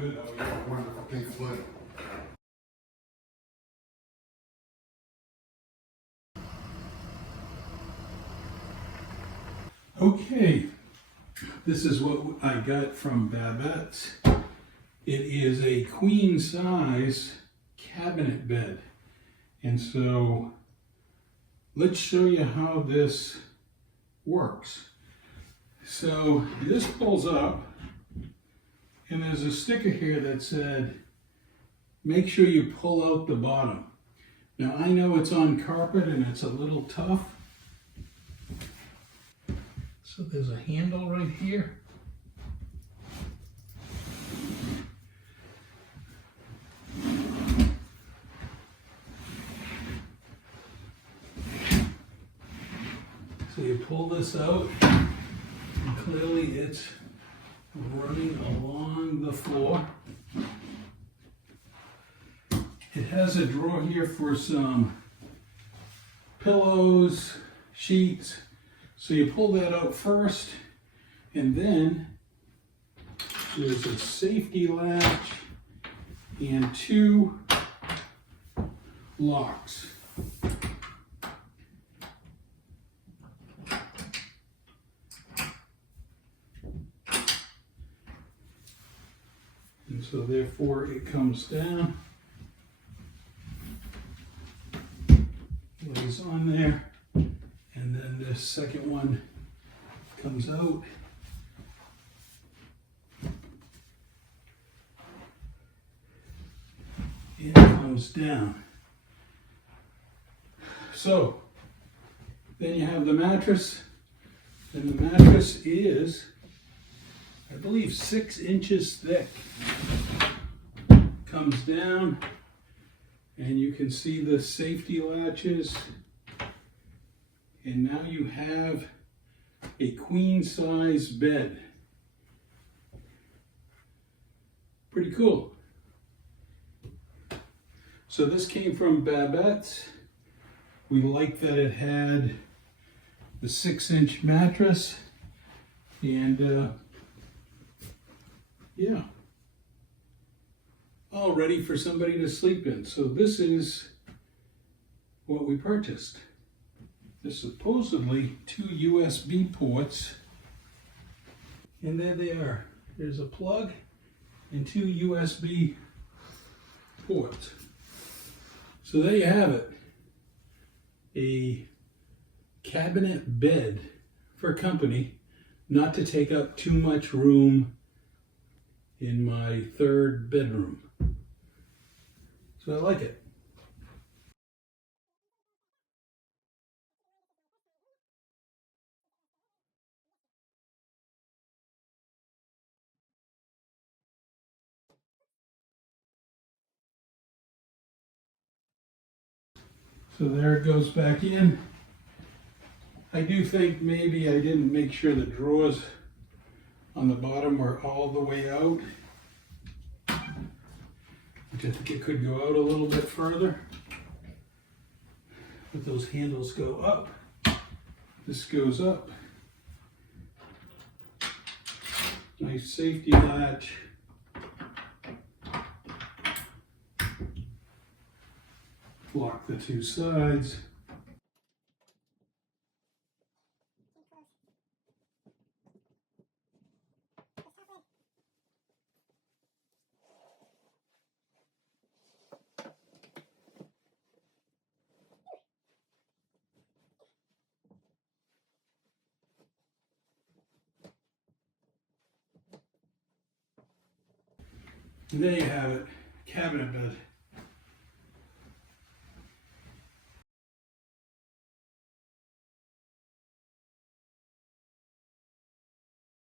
good though. You have a wonderful big foot. Okay, this is what I got from Babette's. It is a queen size cabinet bed. And so let's show you how this works. So this pulls up, and there's a sticker here that said, make sure you pull out the bottom. Now I know it's on carpet and it's a little tough. So there's a handle right here. So you pull this out, and clearly it's running along the floor. It has a drawer here for some pillows, sheets. So you pull that out first, and then there's a safety latch and two locks. And so therefore it comes down, lays on there, and then this second one comes out. It comes down. So then you have the mattress, and the mattress is, I believe, 6 inches thick. Comes down, and you can see the safety latches, and now you have a queen size bed. Pretty cool. So this came from Babette's. We like that it had the 6-inch mattress, and yeah, all ready for somebody to sleep in. So this is what we purchased. There's supposedly 2 USB ports, and there they are. There's a plug and 2 USB ports. So there you have it. A cabinet bed for company, not to take up too much room in my 3rd bedroom. So I like it. So there it goes back in. I do think maybe I didn't make sure the drawers on the bottom were all the way out. Which I think it could go out a little bit further. But those handles go up. This goes up. Nice safety latch. Lock the 2 sides. And there you have it, cabinet bed.